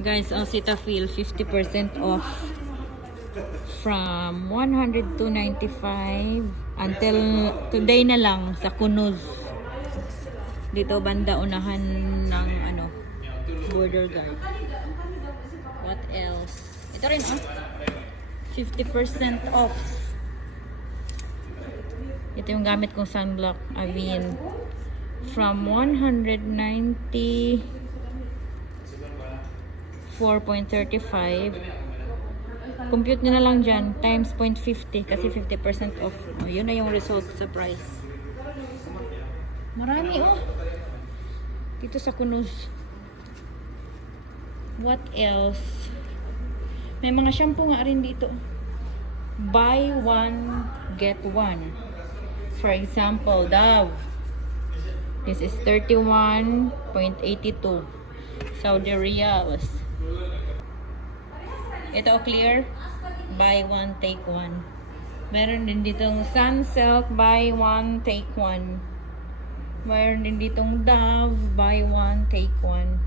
Guys, ang Cetaphil 50% off from 102.95 until today na lang sa Kunuz. Dito banda unahan ng ano, border guard. What else? Ito rin 50% off. Ito yung gamit kong sunblock Avene from 194.35. Compute nyo na lang dyan times 0.50 kasi 50% off. Yun na yung result sa price. Marami dito sa Kunuz. What else? May mga shampoo nga rin dito. Buy one, get one. For example, Dove. This is 31.82 Saudi Riyals. Ito clear. Buy one, take one. Meron din ditong Sunsilk. Buy one, take one. Meron din ditong Dove. Buy one, take one.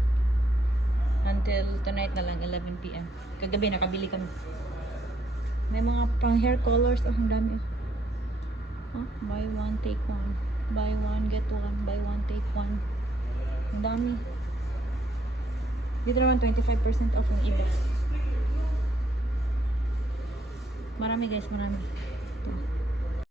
Until tonight na lang, 11 PM. Kagabi, nakabili kami. May mga pang hair colors. Ang dami. Buy one, take one. Buy one, get one. Buy one, take one. Ang dami. Dito naman 25% off yung iba. Marami guys, marami. Ito.